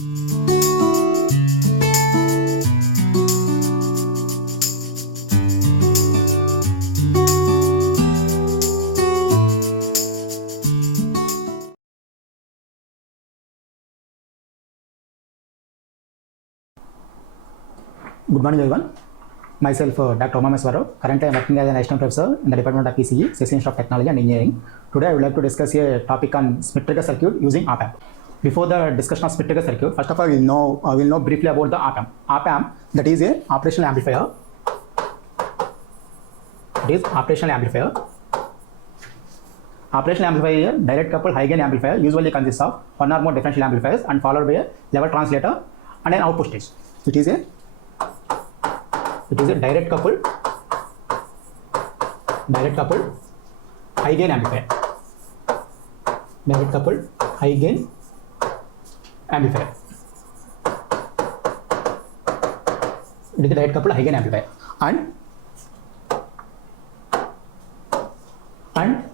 Good morning everyone. Myself Dr. Omameswaro. Currently I am working as an assistant professor in the Department of ECE, ECE Institute of Technology and Engineering. Today I would like to discuss a topic on Schmitt Trigger circuit using op-amp. Before the discussion of Schmitt Trigger circuit, first of all we'll know briefly about the op-amp. Op-amp, that is a operational amplifier. It is operational amplifier. Operational amplifier is a direct coupled high gain amplifier, usually consists of one or more differential amplifiers and followed by a level translator and an output stage. It is a direct coupled high gain amplifier. Direct coupled high gain amplifier. It is a direct coupled high gain amplifier. And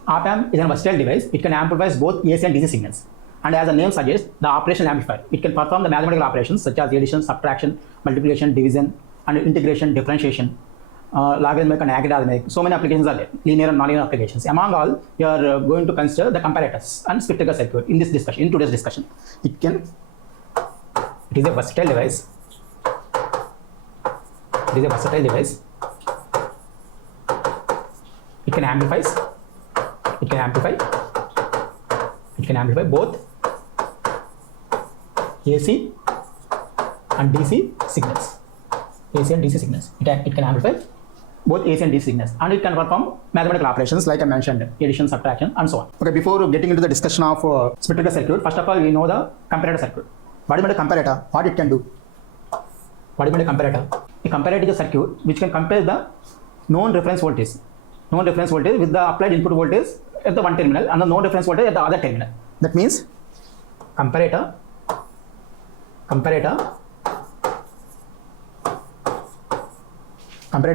op-amp is a versatile device. It can amplify both AC and DC signals. And as the name suggests, the operational amplifier, it can perform the mathematical operations such as addition, subtraction, multiplication, division, and integration, differentiation, logarithmic and arithmetic. So many applications are there, linear and nonlinear applications. Among all, you are going to consider the comparators and Schmitt Trigger circuit in this discussion, in today's discussion. It is a versatile device. It is a versatile device. It can amplify both AC and DC signals. AC and DC signals. It can amplify both AC and DC signals, and it can perform mathematical operations like I mentioned, addition, subtraction, and so on. Okay, before getting into the discussion of Schmitt Trigger circuit, first of all, we know the comparator circuit. What is a comparator? What it can do? What is a comparator? A comparator is a circuit which can compare the known reference voltage with the applied input voltage at the one terminal and the known reference voltage at the other terminal. That means comparator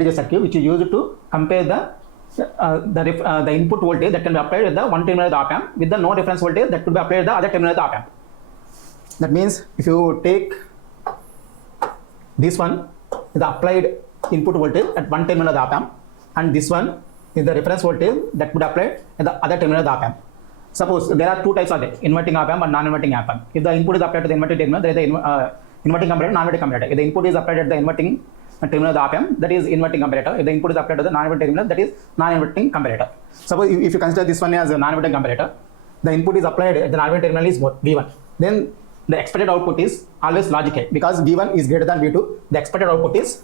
is a circuit which is used to compare the input voltage that can be applied at the one terminal of the op-amp with the known reference voltage that could be applied at the other terminal of the op-amp. That means if you take this one is the applied input voltage at one terminal of the op-amp, and this one is the reference voltage that would apply at the other terminal of the op-amp. Suppose there are two types of it, inverting op-amp and non-inverting op-amp. If the input is applied to the inverting terminal, there is the inverting comparator, non-inverting comparator. If the input is applied at the inverting terminal of the op-amp, that is inverting comparator. If the input is applied to the non-inverting terminal, that is non-inverting comparator. Suppose if you consider this one as a non-inverting comparator, the input is applied at the non-inverting terminal is V1. Then the expected output is always logic high, because V1 is greater than V2. The expected output is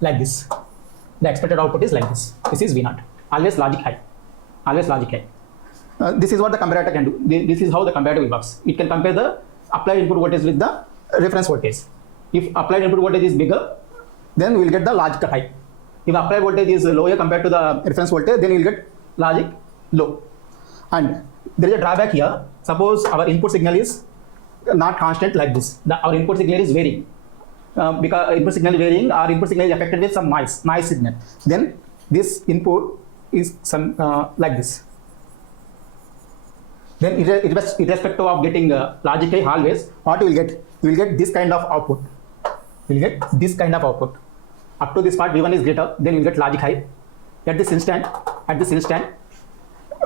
like this. The expected output is like this. This is V0. Always logic high. This is what the comparator can do. This is how the comparator works. It can compare the applied input voltage with the reference voltage. If applied input voltage is bigger, then we will get the logic high. If applied voltage is lower compared to the reference voltage, then we will get logic low. And there is a drawback here. Suppose our input signal is not constant like this. Our input signal is varying. Because input signal is varying, our input signal is affected with some noise signal. Then this input is some like this. Then irrespective of getting logic high always, what you will get? You will get this kind of output. Up to this part, V1 is greater, then you will get logic high. At this instant,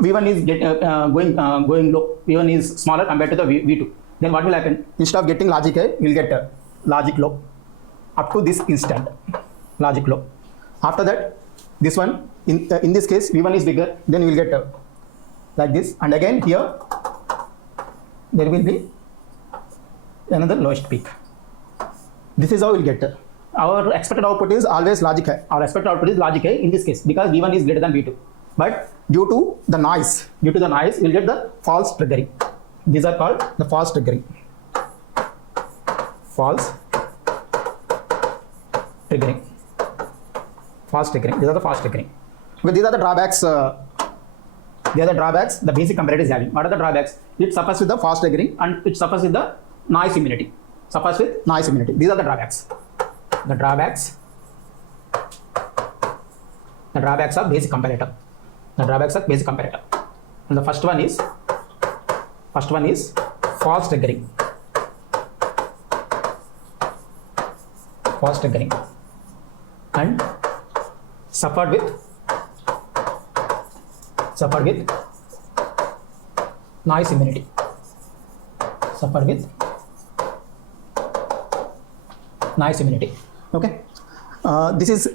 V1 is going low. V1 is smaller compared to the V2. Then what will happen? Instead of getting logic high, you will get logic low. Up to this instant, logic low. After that, this one, in this case, V1 is bigger, then you will get like this. And again here, there will be another lowest peak. This is how we will get. Our expected output is always logic high. In this case, because V1 is greater than V2. But due to the noise, we will get the false triggering. These are called the false triggering. False triggering. These are the false triggering. Okay, these are the drawbacks. The basic comparator is having. What are the drawbacks? It suffers with the false triggering and it suffers with the noise immunity. These are the drawbacks. The drawbacks of basic comparator. And the first one is false triggering. fast triggering, and suffered with noise immunity. Suffered with noise immunity. Okay. This is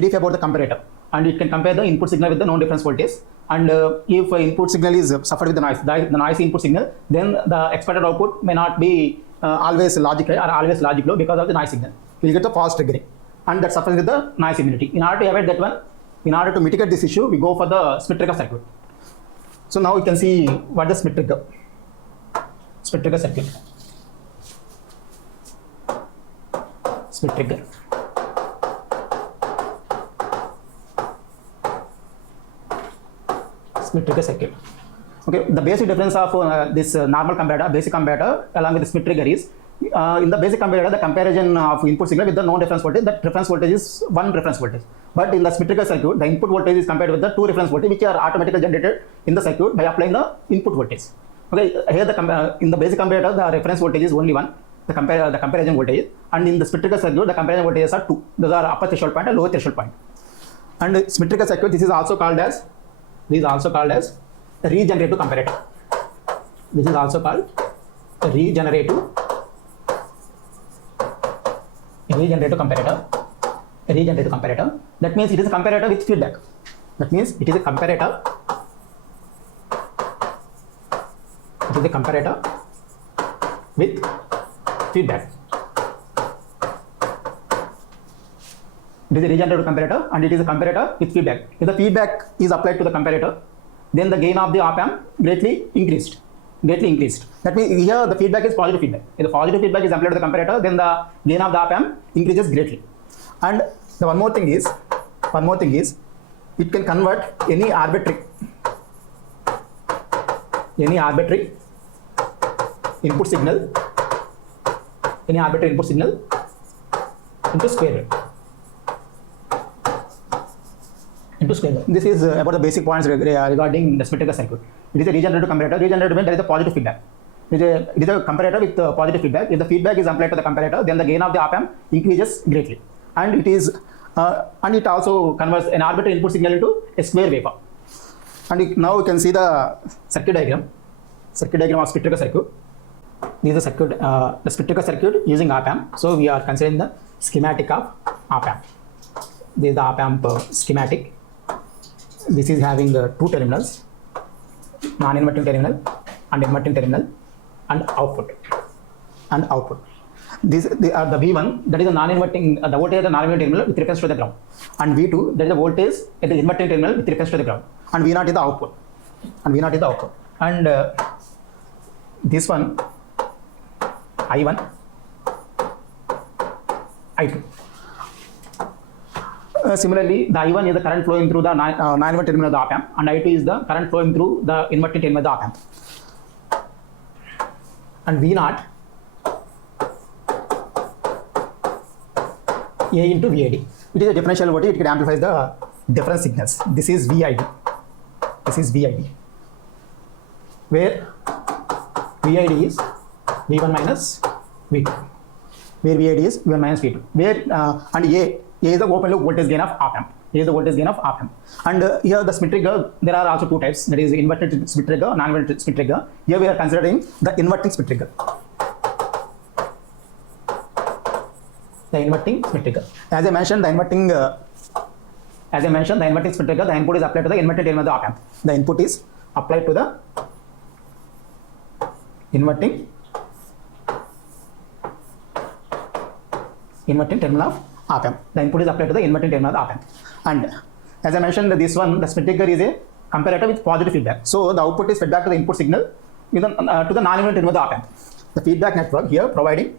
brief about the comparator, and it can compare the input signal with the non-difference voltage. And if input signal is suffered with the noise input signal, then the expected output may not be always logic high or always logic low because of the noise signal. You will get the fast triggering, and that suffers with the noise immunity. In order to avoid that one, in order to mitigate this issue, we go for the Schmitt trigger circuit. So now you can see what the Schmitt trigger circuit. Schmitt trigger. Schmitt trigger circuit. Okay, the basic difference of this normal comparator, basic comparator, along with the Schmitt trigger is in the basic comparator, the comparison of input signal with the non-reference voltage, that reference voltage is one reference voltage. But in the Schmitt trigger circuit, the input voltage is compared with the two reference voltage, which are automatically generated in the circuit by applying the input voltage. Okay, here in the basic comparator, the reference voltage is only one, the comparison voltage, and in the Schmitt trigger circuit, the comparison voltages are two. Those are upper threshold point and lower threshold point. And Schmitt trigger circuit, this is also called as a regenerative comparator. This is also called a regenerative comparator. That means it is a comparator with feedback. It is a comparator with feedback. It is a regenerative comparator, and it is a comparator with feedback. If the feedback is applied to the comparator, then the gain of the op amp greatly increased. That means here the feedback is positive feedback. If the positive feedback is applied to the comparator, then the gain of the op amp increases greatly. And the one more thing is, it can convert any arbitrary input signal into square wave. This is about the basic points regarding the Schmitt trigger circuit. It is a regenerative comparator. Regenerative means there is a positive feedback. It is a comparator with positive feedback. If the feedback is applied to the comparator, then the gain of the op amp increases greatly, and it also converts an arbitrary input signal into a square waveform. And now you can see the circuit diagram of Schmitt trigger circuit. This is the circuit, the Schmitt trigger circuit using op amp. So we are considering the schematic of op amp. This is the op amp schematic. This is having the two terminals, non-inverting terminal and inverting terminal, and output. These are the V1, that is the non-inverting, the voltage at the non-inverting terminal with reference to the ground, and V2, that is the voltage at the inverting terminal with reference to the ground, and V0 is the output. And this one, I1, I2. Similarly, the I1 is the current flowing through the non-inverting terminal of the op amp, and I2 is the current flowing through the inverting terminal of the op amp. And V0, A into VID. It is a differential voltage. It amplifies the different signals. This is VID. Where VID is V1 minus V2. Where VID is V1 minus V2. Where and A is the open loop voltage gain of op amp. And here the Schmitt trigger, there are also two types. That is inverted Schmitt trigger, non-inverted Schmitt trigger. Here we are considering the inverting Schmitt trigger. As I mentioned, the inverting Schmitt trigger, the input is applied to the inverting terminal of the op amp. The input is applied to the inverting terminal of op amp. And as I mentioned, this one, the Schmitt trigger is a comparator with positive feedback. So the output is fed back to the input signal to the non-inverting terminal of the op amp. The feedback network here providing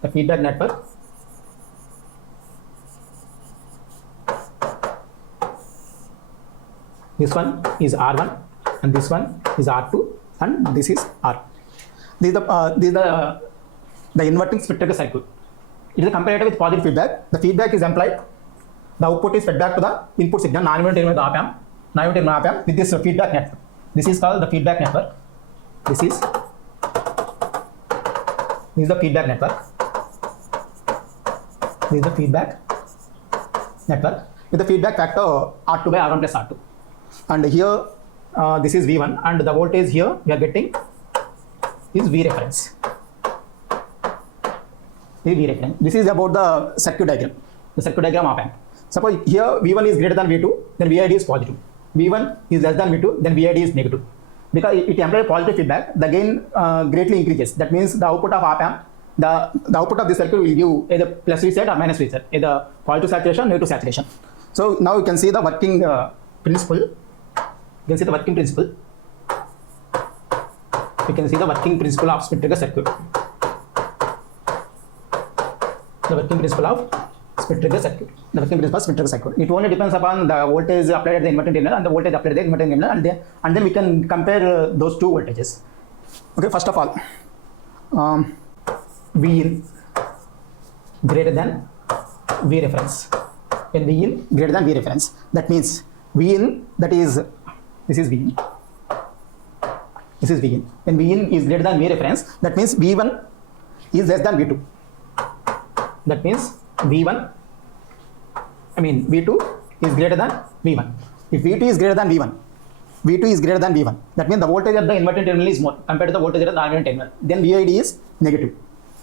the feedback network. This one is R1, and this one is R2, and this is R. This is the inverting Schmitt trigger circuit. It is a comparator with positive feedback. The feedback is applied. The output is fed back to the input signal, non-inverting terminal of the op amp, with this feedback network. This is called the feedback network. This is the feedback network. This is the feedback network with the feedback factor R2 by R1 plus R2. And here this is V1, and the voltage here we are getting is V reference. This is about the circuit diagram. The circuit diagram op amp. Suppose here V1 is greater than V2, then VID is positive. V1 is less than V2, then VID is negative. Because it employs positive feedback, the gain greatly increases. That means the output of op amp, the output of the circuit will give either plus V set or minus V set, either positive saturation, negative saturation. So now you can see the working principle. You can see the working principle. You can see the working principle of Schmitt Trigger circuit. The working principle of Schmitt Trigger circuit. The working principle of Schmitt Trigger circuit. It only depends upon the voltage applied at the inverting terminal and the voltage applied at the inverting terminal, and then we can compare those two voltages. Okay, first of all, Vin greater than V reference. When Vin greater than V reference, that means Vin, that is, this is Vin. This is Vin. When Vin is greater than V reference, that means V1 is less than V2. That means V2 is greater than V1. If V2 is greater than V1, V2 is greater than V1. That means the voltage at the inverting terminal is more compared to the voltage at the non-inverting terminal. Then VID is negative.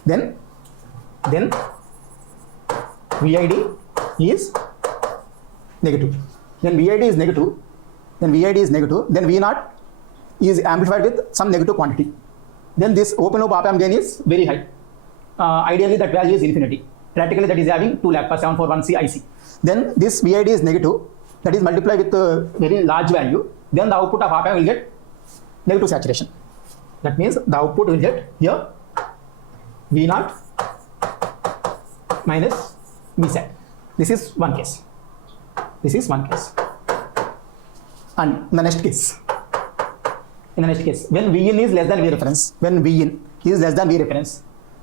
Then VID is negative. Then VID is negative. Then V0 is amplified with some negative quantity. Then this open loop op amp gain is very high. Ideally that value is infinity. Practically that is having 2 lakh per 741C IC. Then this VID is negative, that is multiplied with a very large value. Then the output of op amp will get negative saturation. That means the output will get here V0 minus V set. This is one case. And in the next case, when Vin is less than V reference,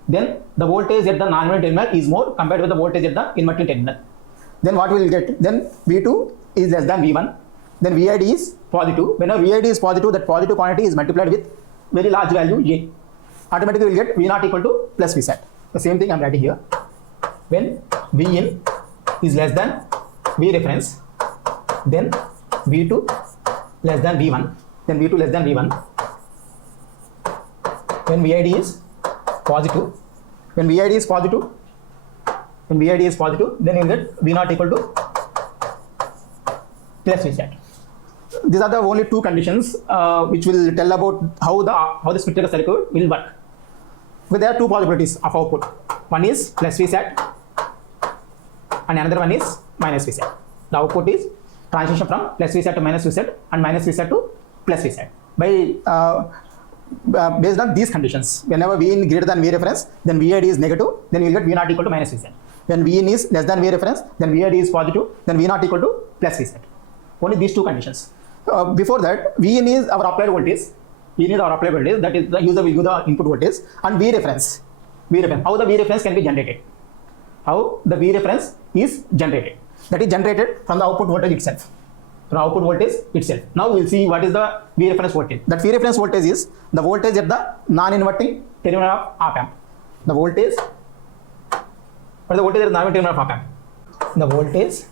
then the voltage at the non-inverting terminal is more compared with the voltage at the inverting terminal. Then what we will get? Then V2 is less than V1. Then VID is positive. Whenever VID is positive, that positive quantity is multiplied with very large value J. Automatically we will get V0 equal to plus V set. The same thing I am writing here. When Vin is less than V reference, then V2 less than V1. Then V2 less than V1. When VID is positive, then you will get V0 equal to plus V set. These are the only two conditions which will tell about how the Schmitt Trigger circuit will work. But there are two possibilities of output. One is plus V set and another one is minus V set. The output is transition from plus V set to minus V set and minus V set to plus V set. Based on these conditions, whenever Vin greater than V reference, then VID is negative, then you will get V0 equal to minus V set. When Vin is less than V reference, then VID is positive, then V0 equal to plus V set. Only these two conditions. Before that, Vin is our applied voltage. That is the user will give the input voltage, and V reference. How the V reference can be generated? How the V reference is generated? That is generated from the output voltage itself. Now we will see what is the V reference voltage. That V reference voltage is the voltage at the non-inverting terminal of op amp. The voltage at the non-inverting terminal of op amp. The voltage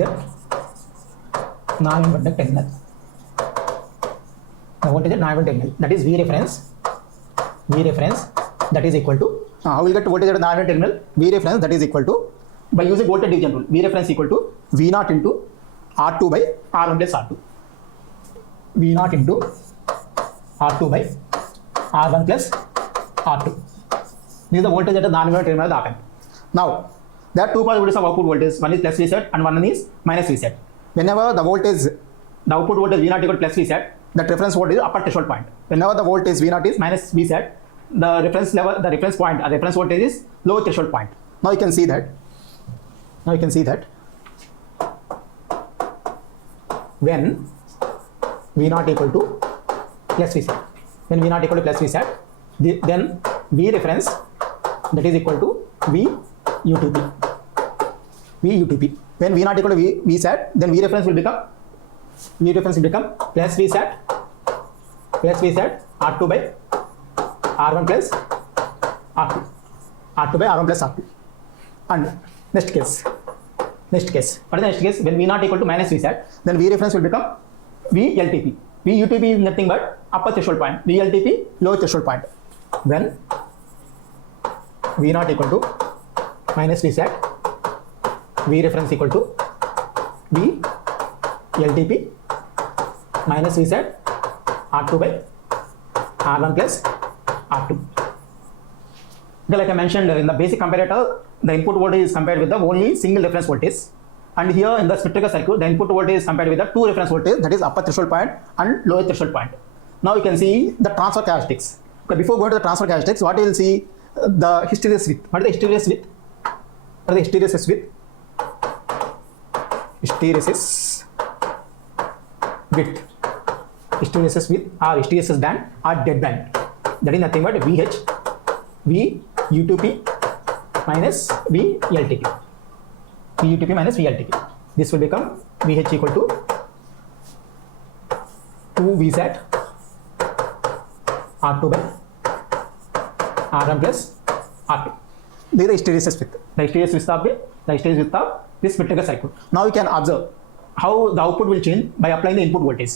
at non-inverting terminal. The voltage at non-inverting terminal. That is V reference. That is equal to how we get voltage at the non-inverting terminal? V reference that is equal to, by using voltage division rule, V reference equal to V0 into R2 by R1 plus R2. V0 into R2 by R1 plus R2. This is the voltage at the non-inverting terminal of the op amp. Now, there are two possibilities of output voltage. One is plus V set and one is minus V set. Whenever the output voltage V0 equal to plus V set, that reference voltage is upper threshold point. Whenever the voltage V0 is minus V set, the reference voltage is lower threshold point. Now you can see that. When V0 equal to plus V set, then V reference that is equal to V UTP. When V0 equal to V set, then V reference will become plus V set R2 by R1 plus R2. R2 by R1 plus R2. And next case. What is the next case? When V naught equal to minus V sat, then V reference will become VLTP. VUTP is nothing but upper threshold point. VLTP, lower threshold point. When V naught equal to minus V sat, V reference equal to VLTP minus V sat R2 by R1 plus R2. Like I mentioned in the basic comparator, the input voltage is compared with the only single reference voltage. And here in the Schmitt Trigger circuit, the input voltage is compared with the two reference voltage, that is upper threshold point and lower threshold point. Now you can see the transfer characteristics. Okay, before going to the transfer characteristics, what you will see the hysteresis width. What is the hysteresis width? What is the hysteresis width? Hysteresis width. Hysteresis width or hysteresis band or dead band. That is nothing but VH, V U2P minus VLTP. VUTP minus VLTP. This will become VH equal to 2 VSAT R2 by R1 plus R2. This is the hysteresis width. The hysteresis width of this Schmitt Trigger circuit. Now you can observe how the output will change by applying the input voltage.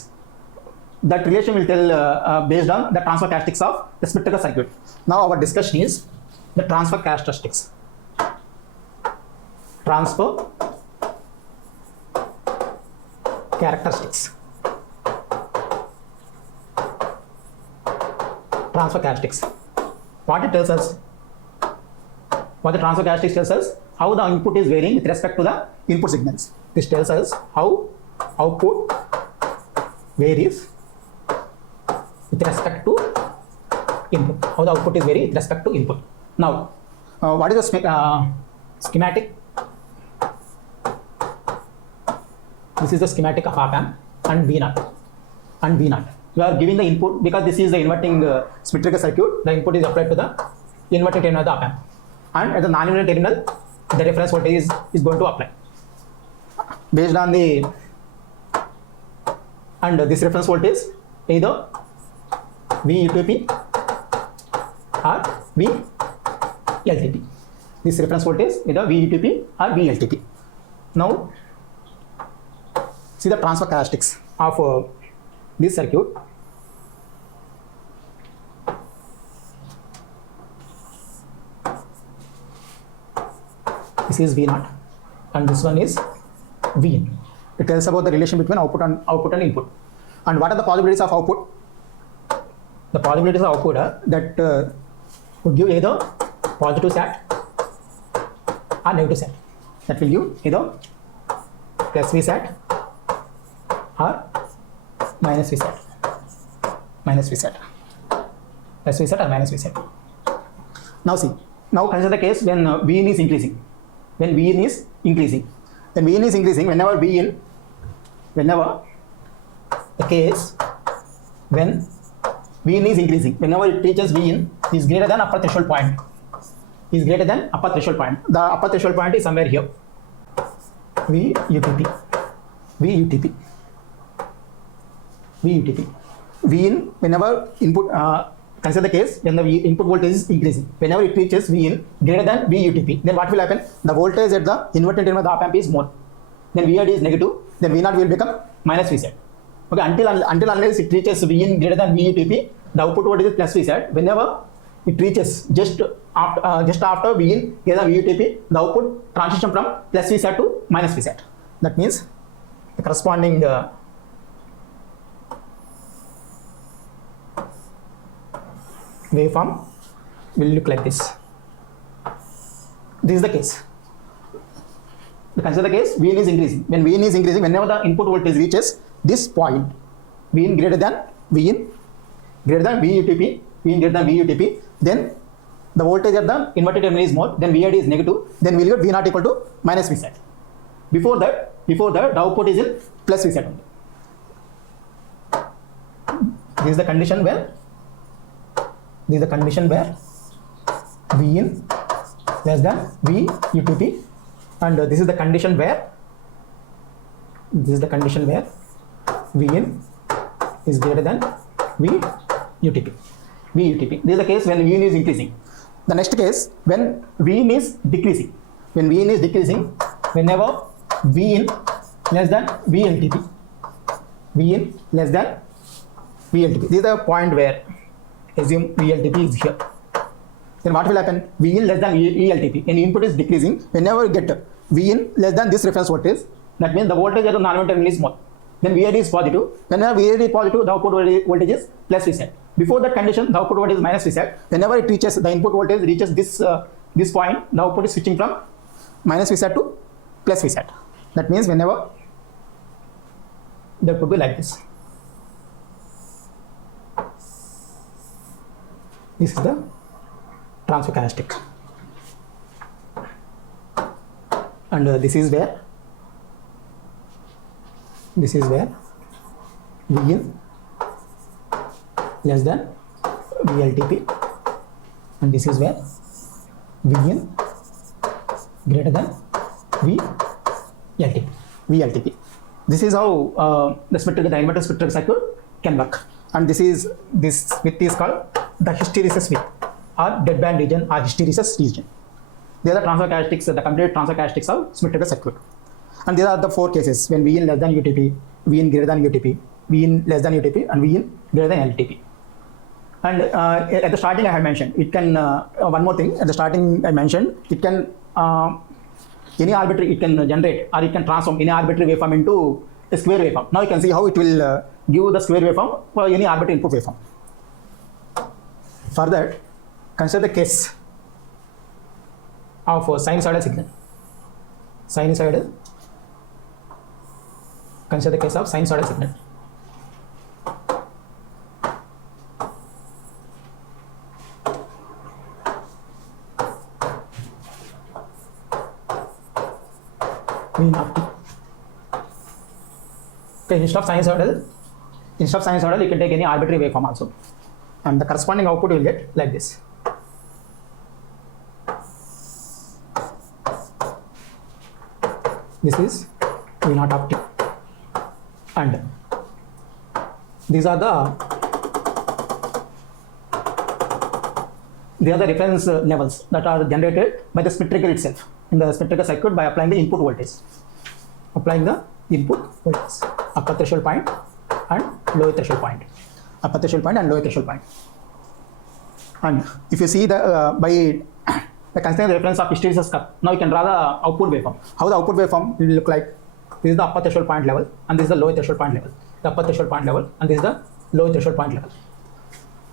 That relation will tell based on the transfer characteristics of the Schmitt Trigger circuit. Now our discussion is the transfer characteristics. Transfer characteristics. Transfer characteristics. What it tells us? What the transfer characteristics tells us? How the input is varying with respect to the input signals. This tells us how output varies with respect to input. How the output is varying with respect to input. Now, what is the schematic? This is the schematic of op amp and V naught. And V naught. You are giving the input because this is the inverting Schmitt Trigger circuit. The input is applied to the inverting terminal of the op amp. And at the non-inverting terminal, the reference voltage is going to apply. Based on the and this reference voltage either VUTP or VLTP. This reference voltage either VUTP or VLTP. Now, see the transfer characteristics of this circuit. This is V naught and this one is Vin. It tells about the relation between output and input. And what are the possibilities of output? The possibilities of output are that would give either positive sat or negative sat. That will give either plus V sat or minus V sat. Minus V sat. Plus V sat or minus V sat. Now see. Now consider the case when Vin is increasing. When Vin is increasing. When Vin is increasing, whenever the case when Vin is increasing, whenever it reaches Vin is greater than upper threshold point. Is greater than upper threshold point. The upper threshold point is somewhere here. VUTP. VUTP. VUTP. Vin, whenever input, consider the case when the input voltage is increasing. Whenever it reaches Vin greater than VUTP, then what will happen? The voltage at the inverting terminal of the op amp is more. Then VID is negative. Then V naught will become minus V sat. Okay, until unless it reaches Vin greater than VUTP, the output voltage is plus V sat. Whenever it reaches just after Vin greater than VUTP, the output transition from plus V sat to minus V sat. That means the corresponding waveform will look like this. This is the case. Consider the case Vn is increasing. When Vn is increasing, whenever the input voltage reaches this point, Vn greater than VUTP, then the voltage at the inverted terminal is more, then VID is negative, then we'll get V naught equal to minus V sat. Before that, the output is in plus V sat only. This is the condition where Vin less than VUTP, and this is the condition where Vin is greater than VUTP. This is the case when Vin is increasing. The next case, when Vin is decreasing. When Vin is decreasing, whenever Vin less than VLTP. Vin less than VLTP. This is the point where assume VLTP is here. Then what will happen? Vin less than ELTP. When input is decreasing, whenever you get Vin less than this reference voltage, that means the voltage at the non-inverting terminal is small. Then VID is positive. Whenever VID is positive, the output voltage is plus Vset. Before that condition, the output voltage is minus Vset. Whenever it reaches, the input voltage reaches this point, the output is switching from minus Vset to plus Vset. That means whenever that could be like this. This is the transfer characteristic. And this is where Vin less than VLTP, and this is where Vin greater than VLTP. This is how the Schmitt Trigger, the inverter Schmitt Trigger circuit can work. And this width is called the hysteresis width, or deadband region, or hysteresis region. These are the transfer characteristics, the complete transfer characteristics of Schmitt Trigger circuit. And these are the 4 cases: when Vin less than UTP, Vin greater than UTP, Vin less than UTP, and Vin greater than LTP. And at the starting I had mentioned, it can, one more thing, at the starting I mentioned, it can, any arbitrary, it can generate or it can transform any arbitrary waveform into a square waveform. Now you can see how it will give the square waveform for any arbitrary input waveform. For that, consider the case of sinusoidal signal. Consider the case of sinusoidal signal. Okay, instead of sinusoidal, you can take any arbitrary waveform also, and the corresponding output you will get like this. This is V0 of t, and these are the reference levels that are generated by the Schmitt Trigger itself in the Schmitt Trigger circuit by applying the input voltage. Upper threshold point and lower threshold point. And if you see the by considering the reference of hysteresis curve, now you can draw the output waveform. How the output waveform will look like? This is the upper threshold point level, and this is the lower threshold point level. The upper threshold point level, and this is the lower threshold point level.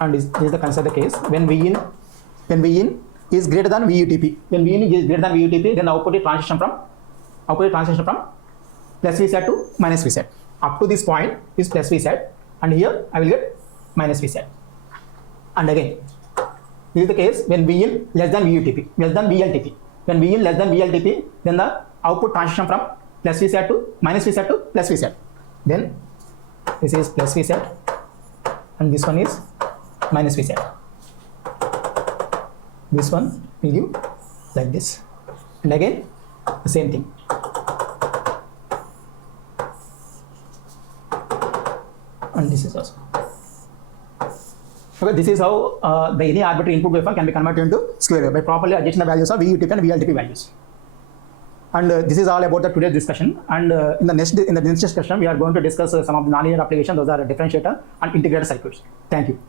And this is the consider case when Vin is greater than VUTP. When Vin is greater than VUTP, then the output is transition from plus Vset to minus Vset. Up to this point is plus Vset, and here I will get minus Vset. And again, this is the case when Vin less than VLTP. When Vin less than VLTP, then the output transition from plus Vset to minus Vset to plus Vset. Then this is plus Vset, and this one is minus Vset. This one will give like this, and again the same thing. And this is also. Okay, this is how the any arbitrary input waveform can be converted into square wave by properly adjusting the values of VUTP and VLTP values. And this is all about the today's discussion. And in the next discussion, we are going to discuss some of the non-linear applications. Those are differentiator and integrator circuits. Thank you.